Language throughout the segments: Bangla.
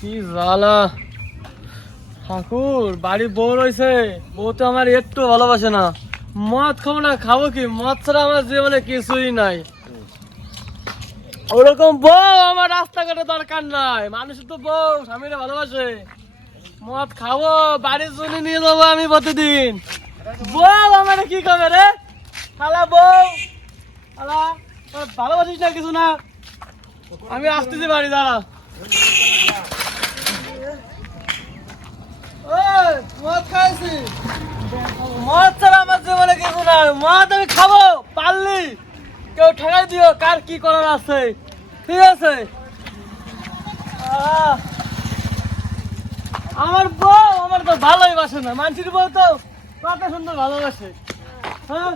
কি জ্বালা। ঠাকুর, বাড়ি বউ রয়েছে। বউ তো আমার একটু ভালোবাসে না। মদ খাব না, খাব কি? মদ ছাড়া আমার জীবনে কিছুই নাই। ওরকম বউ আমার রাস্তাঘাটে দরকার নাই। মানুষের তো বউ, স্বামীরা ভালোবাসে। মদ খাব বাড়ির জন্য নিয়ে যাব আমি প্রতিদিন। বউ আমার কি খাবে রে? খালা বউ। খালা ভালোবাসিস না কিছু না? আমি আসতেছি বাড়ি, দাঁড়া। মদ খাইছি। মদ ছাড়া আমার জীবনে কিছু নাই। মদ আমি খাব, পারলি। কেউ ঠেকাই দিও, কার কি করার আছে। ঠিক আছে? আমার বউ আমার তো ভালোই বাসে না। মানসির বউ তো কত সুন্দর ভালোবাসে। হ্যাঁ?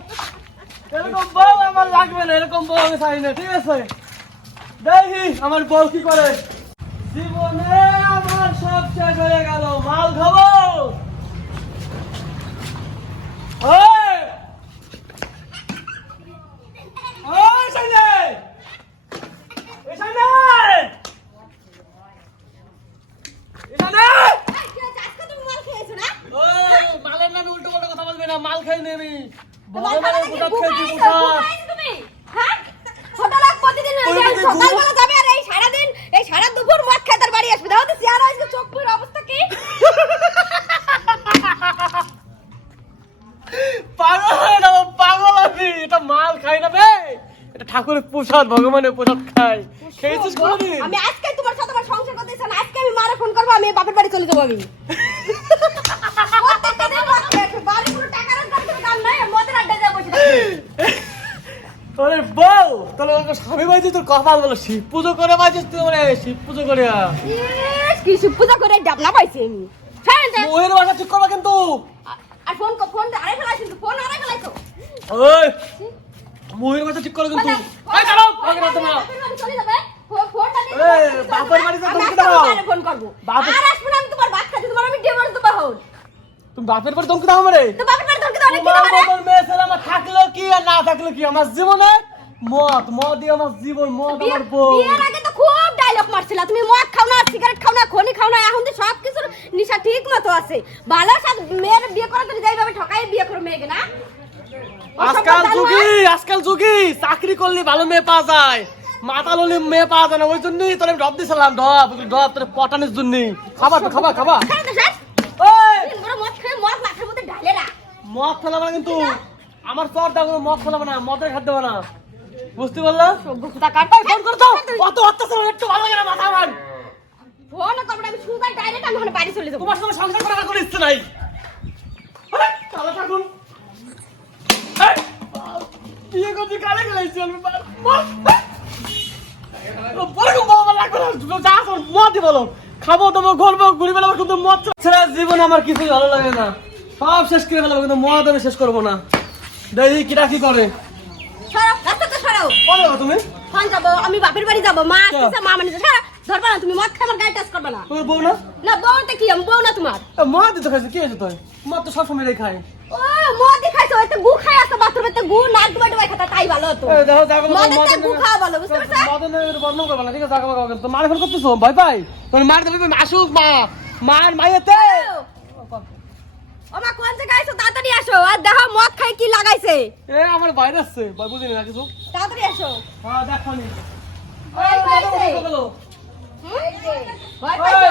এরকম বউ আমার লাগবে না, এরকম বউ আমি চাই না। ঠিক আছে? দেখি আমার বউ কি করে। সব শেষ হয়ে গেল। মাল খাব? ওই! ওই সাইলে! এই সাইলে! এখানে! ওই, মালের নামে উল্টো পাল্টা কথা বলবি না মাল খাই নেবি। ভগবানের প্রসাদ খেয়েছি প্রসাদ পাগল হয়ে যাব, পাগল আমি এটা মাল খাই না বে। এটা ঠাকুরের প্রসাদ ভগবানের প্রসাদ খাই। খেয়েছিস কোনোদিন? আমি আজকে তোমার সাথে আমার সংসার করতে চাই আজকে আমি মারে ফোন করব আমি বাপের বাড়ি চলে যাব আমি। বাড়ি নাই মদের যাব তোর বউ তোর স্বামী বাড়িতে তোর কপাল বলো শিব পুজো করে বাজিস তুই মানে শিব পুজো করে কি সব পূজা করে ডাবনা পাইছি আমি। তো। বউয়ের বাসা ঠিক করবা কিন্তু। আর ফোন ফোন আরে ফেলাইছি তো ফোন আরে ফেলাইছো ওই বউয়ের বাসা ঠিক করে কিন্তু। এই চলো আমাকে রাখতে না চলে যাবে ফোনটা দিয়ে বাপের যাবে। বাড়িতে আমি দাও। ফোন করব। বাপের- আর আসব না আমি তোমার ভাত তোমার আমি ডিভোর্স দেবো হন তুমি বাপের বাড়ি ধমকি দাও আমারে। তো বাপের বাড়ি ধমকি দাও অনেক তোমার দিন মতন মেয়ে ছেলে আমার থাকল কি আর না থাকল কি? আমার জীবনে মদ দিয়ে আমার জীবন মদ আমার বউ। বিয়ের আগে তো ডায়লগ মারছিলা। তুমি মদ খাও না সিগারেট খাও না খনি খাও না এখন তো সব কিছুর নিশা ঠিক মতো আছে। ভালো সব মেয়ের বিয়ে জন্য যাইভাবে ঠকাই বিয়ে করো মেয়েকে না? আজকাল যুগি আজকাল যুগি চাকরি করলে ভালো মেয়ে পাওয়া যায়। মাথা ললি মেয়ে পাওয়া যায় না ওই জন্যই তোর আমি ডব দিছিলাম ডব ডব তোর পটানোর জন্যই। খাবা তো খাবা খাবা। মদ না কিন্তু আমার চর দাও মদ ফেলাবো না মদের খাদ্য না। বুঝতে পারলাম? সভ্যতা কাট ফোন করে দাও অত অত্যাচার একটু ভালো লাগে না মাথা আমার ফোন করব আমি সুদা ডাইরেক্ট আমি ওখানে বাড়ি চলে যাব। তোমার সঙ্গে সংসার করার কোনো ইচ্ছে নাই। ঠাকুর এই, বিয়ে করছি? কালে গেলাইছি আমি? বা- বা- বড় বাবা লাগবে না যা আসো মদ বলো। খাব ঘুরবো ঘুরি কিন্তু মদ ছাড়া জীবন আমার কিছুই ভালো লাগে না। সব শেষ করে ফেলাবো কিন্তু মদ আমি শেষ করব না। দেখি কিরা কি করে। তো তুমি? ফোন যাব? আমি বাপের বাড়ি যাব। মা চল। মা মানে সারা ধরবা না তুমি মদ খেয়ে গায়ে টাচ করবে না। তোমার বউ না? না বউটা কি? আমি বউ না তোমার। মদ দিতে খাইছে কি হয়েছে তুই মদ তো ও মদ এতে গু খাই আসো বাথরুমে তো গু নাক ডুবাই ডুবাই খাতা তাই ভালো দেখো, গু খাওয়া ভালো বুঝতে পারছ? করবে না, ঠিক আছে? তো মারে ফোন করতেছো, পাই? তোর মার দেবে, আসুক মা। মার, মাইয়েতে। ও মা কোন জায়গায় আইছো? তাড়াতাড়ি আসো। আর দেখো মদ খাই কি লাগাইছে? এ, আমার বাইরে আসছে, ভয় বুঝিনি না কিছু। তাড়াতাড়ি আসো। হ্যাঁ, দেখোনি। ওই এই, মদন পাইছে। ভয় পাইছো?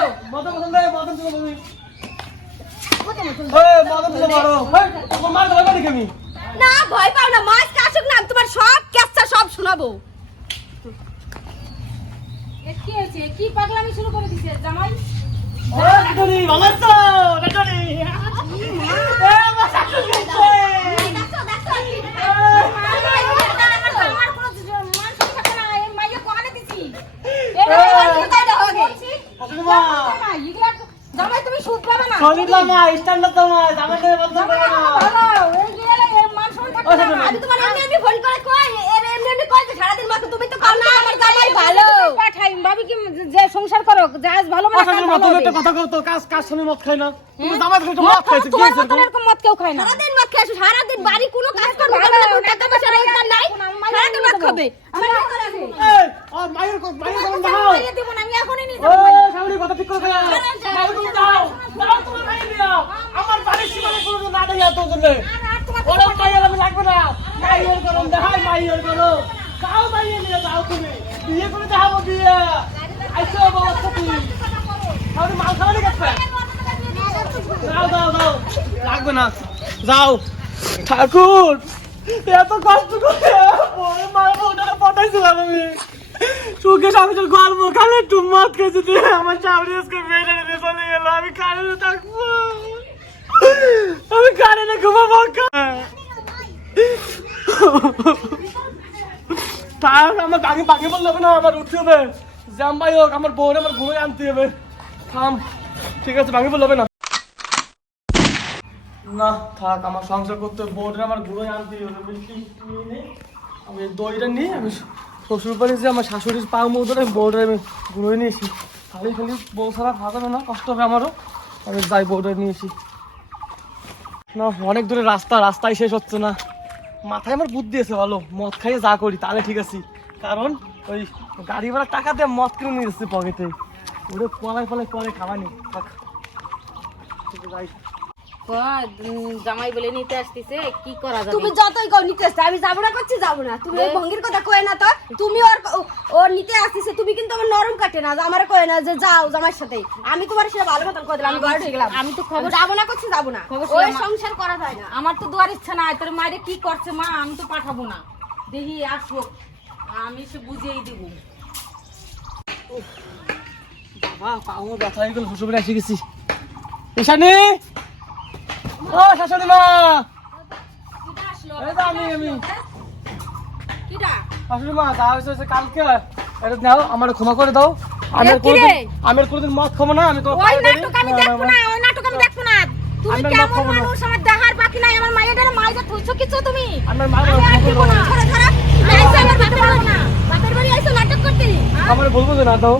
না ভয় পাও না মাছ আসুক না তোমার সব কেসটা সব শোনাবো। কি হয়েছে? কি পাগলামি শুরু করে দিছে জামাই? ভালো আছো? রাজনী। এ, আমার শাশুড়ি এসছে। দেখছ দেখছ আমার কোনো মান সম্মান থাকে না এই মাইয়া কোয়ানে দিছি শাশুড়ি মা, জামাই তুমি সুদ পাবে না স্ট্যান্ডার্ড তোমার, জামাই দেবে বন্ধ করবে না। ভালো এই গেলে এই সম্মান ও, থাকে শাশুড়ি মা, না আমি তোমার এমনি এমনি ফোন করে কই? এর এমনি এমনি কই যে সারাদিন মাত্র তুমি তো কম না আমার জামাই ভালো। পাঠাই ভাবি কি যে সংসার করো জাহাজ ভালো ও, শাশুড়ি মা, তুমি একটা কথা কও তো, কাজ- কাজ স্বামী মদ খায় না? তুমি জামাই দেখে একটু মদ খাইছে, তোমার হয়েছে এরকম? মদ কেউ খায় না। সারাদিন খেয়ে আসো, সারাদিন বাড়ি কোনো কাজ করবে না কোনো টাকা পয়সা রোজগার নাই? সারাদিন খাবে? আমার মায়ের মায়ের দেখাও। মাইনে দিব না আমি এখনই নিয়ে ও, যাব শাশুড়ি, কথা ঠিক করে কই তোর জন্য আমি লাগবে না। মাইয়ের গরম দেখাই, মাইয়ের গরম। মাইয়ে নিয়ে যাও তুমি। বিয়ে করে দেখাবো বিয়ে। আইসো বাবা তুমি তাহলে মাল খাওয়া গেছে যাও লাগবে না। যাও। ঠাকুর, এত কষ্ট করে মার বউটাকে পটাইছিলাম আমি। সুখে স্বামীদের গর্ব খালে একটু মদ খেয়েছি আমার চাবড়ি আজকে নিয়ে চলে গেল, আমি কারেন্টে থাকব। আমি কারেন্টে ঘুমাবো তার আমার ভাঙে ভাঙে বললে হবে না আমার উঠতে হবে। জাম্বাই হোক, আমার বউরে আমার ঘুমে আনতে হবে। থাম, ঠিক আছে ভাঙে বললে হবে না। না, থাক, আমার সংসার করতে বউরে আমার ঘুমে আনতে হবে নে। আমি দইটা নিয়ে আমি শ্বশুর বাড়ি যে আমার শাশুড়ির পা ধরে বউটা আমি ঘুরে নিয়েছি। খালি খালি বউ ছাড়া ভাগাবে না, কষ্ট হবে আমারও। আমি যাই বউটা নিয়েছি না, অনেক দূরে রাস্তা রাস্তায় শেষ হচ্ছে না। মাথায় আমার বুদ্ধি আছে, ভালো, মদ খাইয়ে যা করি, তাহলে ঠিক আছি। কারণ ওই গাড়ি ভাড়া টাকা দিয়ে মদ কিনে নিয়ে এসেছি পকেটে ওটা পলায় পলায় পরে খাওয়ানি থাক। জামাই বলে নিতে আসতেছে কি করা যাবে? তুমি যতই কও নিতে আসতে আমি যাব না করছি যাব না। তুমি ভঙ্গির কথা কয়ে না তো তুমি ওর ও- নিতে আসতেছে তুমি কিন্তু আমার নরম কাটে না আমার কয়ে না যে যাও জামার সাথে। আমি তোমার সেটা ভালো মতন করে দিলাম আমি ঘরে ঢুকে আমি তো খবর আমি যাব না করছি যাব না। ওই সংসার করা যায় না। আমার তো দুয়ার ইচ্ছা নাই তোর মায়ের কি করছে মা আমি তো পাঠাবো না। দেখি আসুক আমি সে বুঝিয়েই দেবো। বাবা পাও ব্যথা হয়ে গেল বাড়ি এসে গেছি। ঈশানি ও শাশুড়ি মা! এই তো আমি আমি। শাশুড়ি মা যা হয়েছে হয়েছে কালকে। এটা নাও আমার ক্ষমা করে দাও। আমি? কোনোদিন আমি কোনোদিন মদ খাব না আমি তো ওই নাটক আমি দেখব না। ওই নাটক আমি দেখব না। তুমি আমার কেমন মানুষ আমার দেখার বাকি নাই আমার মায়ের দ্বারা মায়ের তুইছো কিছু তুমি? আমার মা আমি আর দিব না ধরে ধরে। আইসো আমার বাপের বাড়ি। না বাপের বাড়ি আইসো নাটক করতে। আমার বলব না দাও।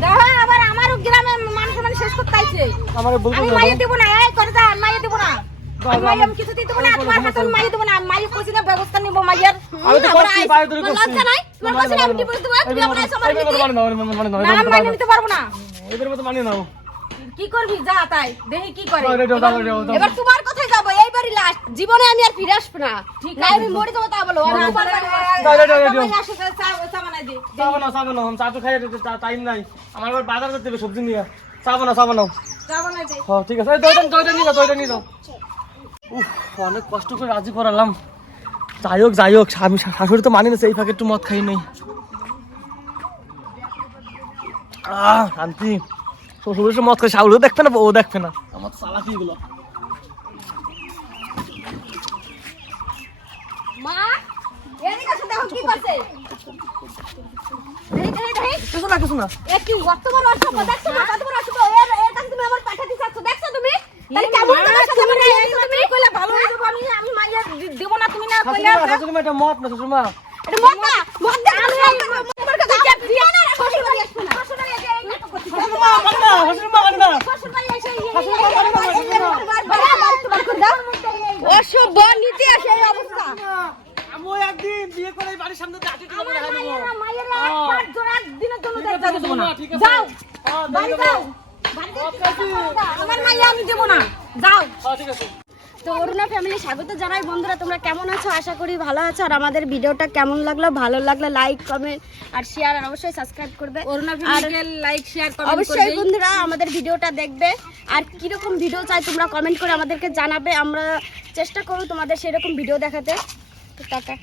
আবার আমার গ্রামের মানুষ মানে শেষ করতে আইছে। আমার বলব আমি যে মাইয়ে দিব না এই করে মাইয়ে দিব না। আমি। আমি কিছু দিতে না তোমার হাতে আমি মাইয়ে না। মাইয়ে কইছি না ব্যবস্থা নিব মাইয়ের। আমি তো করছি বাইরে ধরে তোমার লজ্জা নাই? তোমার কাছে আমি টিপে দেবো, তুমি আমার। মানে মানে নাও না আমি মাইনে নিতে পারব না। এবার মতো মানে নাও। কি করবি? যা তাই। দেখি কি করে। এবার তোমার কথাই যাব। এইবারই লাস্ট জীবনে আমি আর ফিরে আসব না। ঠিক না আছে। আমি মরে যাব তা বলো। না, দে। চাবো না চাবো না আমি খাই টাইম নাই। আমার বাজার করতে হবে সবজি নিয়ে। চাবো না চাবো না চা বানাই হ্যাঁ ঠিক আছে। দইটা দইটা নিয়ে যাও দইটা নিয়ে যাও। উফ অনেক কষ্ট করে রাজি করালাম। যাই হোক যাই হোক আমি শাশুড়ি তো মানি না সেই ফাঁকে একটু মদ খাই নাই। আহ শান্তি। শ্বশুর এসে মদ খাই শাহুড়ও দেখবে না ও দেখবে না। আমার চালাকি এগুলো। কিছু না কিছু না এ কি কত বড় অসভ্য দেখছ না কত বড় অসভ্য এর এর কাছে তুমি আমার পাঠাতে চাচ্ছ দেখছ তুমি তাহলে কেমন তোমার সাথে আমার এই তুমি কইলা ভালো হয়ে যাব আমি আমি মাইয়া দি- দিব না তুমি না শাশুড়ি কইলা মা, শাশুড়ি মা, এটা মদ না শ্বশুর মা এটা মত না মত দে আমি তোমার কাছে দিও না শ্বশুর না শ্বশুর বাড়ি এসে এই নাটক করছিস। শাশুড়ি মা মানে না শাশুড়ি মা মানে না শ্বশুর বাড়ি এসে এই- এই- শাশুড়ি মা মানে না, শাশুড়ি মা। অসভ্য নীতি আসে এই অবস্থা আমি একদিন বিয়ে করে এই বাড়ির সামনে দাঁড়িয়ে থেকে আমার দেবো। মাইয়া মাইয়া হ্যাঁ। জোড়া দিনের জন্য দেখতে দেবো না। যাও হ্যাঁ, বাড়ি যাও দেবো। আমার মাইয়া আমি দেবো না যাও হ্যাঁ, ঠিক আছে তো অরুণা ফ্যামিলি স্বাগত জানাই। বন্ধুরা তোমরা কেমন আছো? আশা করি ভালো আছো। আর আমাদের ভিডিওটা কেমন লাগল? ভালো লাগল লাইক কমেন্ট আর শেয়ার আর অবশ্যই সাবস্ক্রাইব করবে। Aruna family like share comment অবশ্যই বন্ধুরা আমাদের ভিডিওটা দেখবে। আর কীরকম ভিডিও চাই তোমরা কমেন্ট করে আমাদেরকে জানাবে। আমরা চেষ্টা করব তোমাদের সেরকম ভিডিও দেখাতে। তো টাটা।